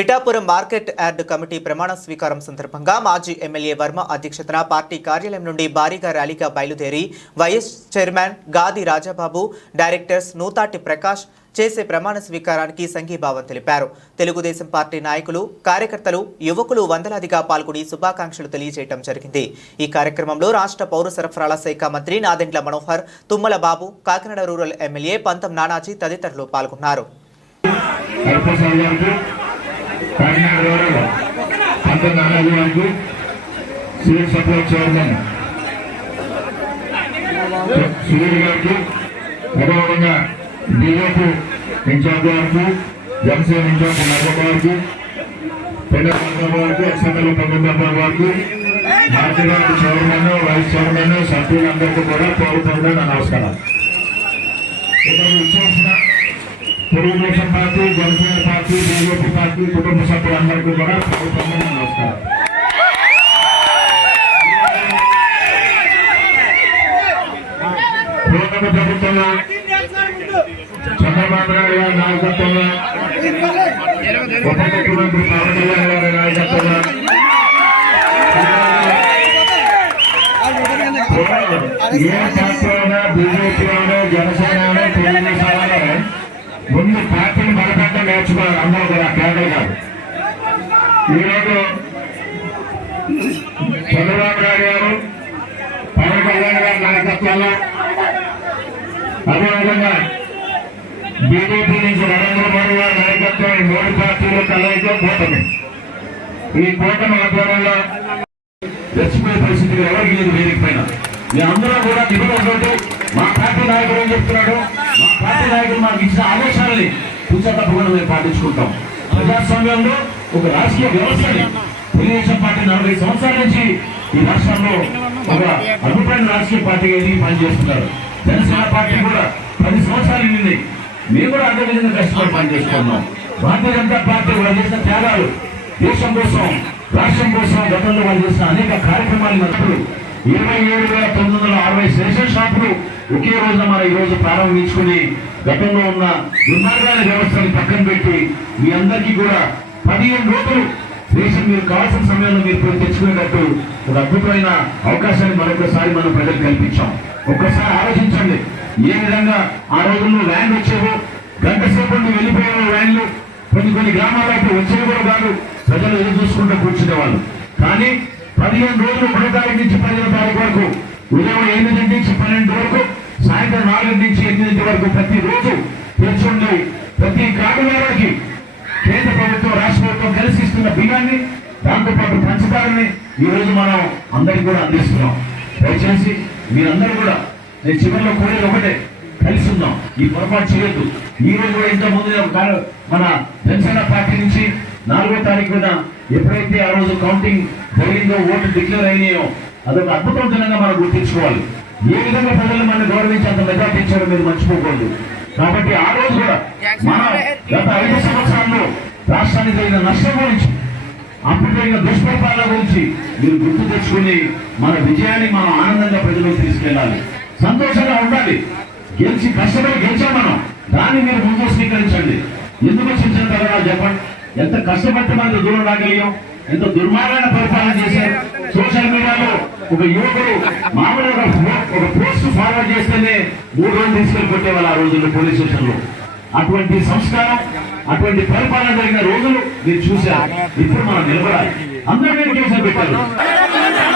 Pithapuram market yard committee ప్రమాణ స్వీకారం సందర్భంగా మాజీ ఎమ్మెల్యే వర్మ అధ్యక్షతన పార్టీ కార్యాలయం నుండి భారీగా ర్యాలీగా బయలుదేరి వైఎస్ చైర్మన్ గాది రాజాబాబు, డైరెక్టర్స్ నూతాటి ప్రకాష్ చేసే ప్రమాణ స్వీకారానికి సంఘీభావం తెలిపారు. తెలుగుదేశం పార్టీ నాయకులు, కార్యకర్తలు, యువకులు వందలాదిగా పాల్గొని శుభాకాంక్షలు తెలియజేయడం జరిగింది. ఈ కార్యక్రమంలో రాష్ట్ర పౌర సరఫరాల శాఖ మంత్రి నాదెండ్ల మనోహర్, తుమ్మల బాబు, కాకినాడ రూరల్ ఎమ్మెల్యే పంతం నానాజీ తదితరులు పాల్గొన్నారు. బీజేపీ ఇన్ఛార్జ్ గారికి, జనసేన ఇన్ఛార్జ్ నర్మ గారికి, పెద్దబాబు ఎక్స్ఎంఎల్ పెద్దబాబు గారికి, పార్టీ గారికి చైర్మన్, వైస్ చైర్మన్, సభ్యులందరికీ కూడా పేరుపడిన నమస్కారం. ఇక్కడ ఇచ్చేసిన Telugu Desam party, Janasena party, BJP party కుటుంబ సభ్యులందరికీ కూడా పేరుపడిన నమస్కారం. కూటమి ప్రభుత్వంలో చంద్రబాబు నాయుడు గారి నాయకత్వంలో, ఉప ముఖ్యమంత్రి పవన్ కళ్యాణ్ గారి నాయకత్వంలో ఏ పార్టీ అయినా, బీజేపీ అయినా, జనసేన అయినా, తెలుగుదేశం ముందు పార్టీని బలపడటం నేర్చుకోవాలి. అందరూ కూడా కేంద్ర గారు ఈరోజు చంద్రబాబు నాయుడు గారు, పవన్ కళ్యాణ్ గారి నాయకత్వంలో, అదేవిధంగా బీజేపీ నుంచి నరేంద్ర మోడీ గారి నాయకత్వం, ఈ మూడు పార్టీలు కలయిక కూటమి. ఈ కూటమి ఆధ్వర్యంలో రెచ్చిపోయే పరిస్థితికి ఎవరికి లేదు. వేదికపైన మీ అందరూ కూడా నిబంధనలు, మా పార్టీ నాయకుడు ఏం చెప్తున్నాడు, మా పార్టీ నాయకులు మాకు ఇచ్చిన ఆదేశాలని కూర్చో తప్పకుండా మేము పాటించుకుంటాం. ప్రజాస్వామ్యంలో ఒక రాజకీయ వ్యవస్థని తెలుగుదేశం పార్టీ 40 సంవత్సరాల నుంచి ఈ రాష్ట్రంలో ఒక అద్భుతమైన రాజకీయ పార్టీగా ఎదిగి పనిచేస్తున్నారు. జనసేన పార్టీ కూడా 10 సంవత్సరాలు నింది. మేము కూడా అదే విధంగా కష్టపడి పనిచేసుకున్నాం. భారతీయ జనతా పార్టీ వాళ్ళు చేసిన త్యాగాలు, దేశం కోసం, రాష్ట్రం కోసం గతంలో వాళ్ళు చేసిన అనేక కార్యక్రమాలు మధ్యలో 27,960 రేషన్ షాపులు ఒకే రోజున మనం ఈ రోజు ప్రారంభించుకుని గతంలో ఉన్న దుర్మార్గాల వ్యవస్థని పక్కన పెట్టి మీ అందరికీ కూడా 15 రోజులు రేషన్ మీరు కావాల్సిన సమయంలో మీరు పోయి తెచ్చుకునేటట్టు ఒక అద్భుతమైన అవకాశాన్ని మరొకసారి మనం ప్రజలకు కల్పించాం. ఒక్కసారి ఆలోచించండి, ఏ విధంగా ఆ రోజుల్లో వ్యాన్లు వచ్చేవో, గంట సేపు వెళ్ళిపోయేవో వ్యాన్లు. కొన్ని గ్రామాలకు వచ్చేవి కూడా కాదు, ప్రజలు ఎదురు చూసుకుంటూ కూర్చునేవాళ్ళు. కానీ 15 రోజులు 1 తారీఖు నుంచి 15వ తారీఖు వరకు ఉదయం 8 నుంచి 12 వరకు, సాయంత్రం 4 నుంచి 8 వరకు ప్రతిరోజు తెచ్చుండి ప్రతి గ్రామాలకి కేంద్ర ప్రభుత్వం, రాష్ట్ర ప్రభుత్వం కలిసి ఇస్తున్న బియ్యాన్ని, దాంతోపాటు పంచదారని ఈ రోజు మనం అందరికీ కూడా అందిస్తున్నాం. దయచేసి మీరందరూ కూడా నేను చివరిలో కోరేది ఒకటే, కలిసి ఉందాం, ఈ పొరపాటు చేయొద్దు. ఈ రోజు కూడా ఇంతకుముందు మన జనసేన పార్టీ నుంచి 4వ తారీఖున ఎప్పుడైతే ఆ రోజు కౌంటింగ్ జరిగిందో, ఓటు డిక్లేర్ అయినాయో, అదొక అద్భుతవంతంగా మనం గుర్తించుకోవాలి. ఏ విధంగా ప్రజలు మనం గౌరవించి అంత మెజార్టీ ఇచ్చారో మీరు మర్చిపోకూడదు. కాబట్టి ఆ రోజు కూడా మన గత 5 సంవత్సరాల్లో రాష్ట్రానికి జరిగిన నష్టం గురించి, అప్పుడు జరిగిన దుష్ప్రభావాల గురించి మీరు గుర్తు తెచ్చుకుని మన విజయాన్ని మనం ఆనందంగా ప్రజలకు తీసుకెళ్ళాలి. సంతోషంగా ఉండాలి. గెలిచి కష్టపడి గెలిచాం మనం, దాన్ని మీరు ముందు స్వీకరించండి. ఎందుకు వచ్చిన తర్వాత చెప్పండి, ఎంత కష్టపడితే మనకు దూరం రాగలిగాం, ఎంత దుర్మార్గమైన పరిపాలన చేశారు. సోషల్ మీడియాలో ఒక యువకుడు మామూలుగా ఒక పోస్ట్ ఫార్వర్డ్ చేస్తేనే 3 రోజులు తీసుకెళ్ళి కొట్టేవాళ్ళు ఆ రోజుల్లో పోలీస్ స్టేషన్లో. అటువంటి సంస్కారం, అటువంటి పరిపాలన జరిగిన రోజులు మీరు చూశారు. ఇప్పుడు మనం నిలబడాలి. అందరూ కేసులు పెట్టారు.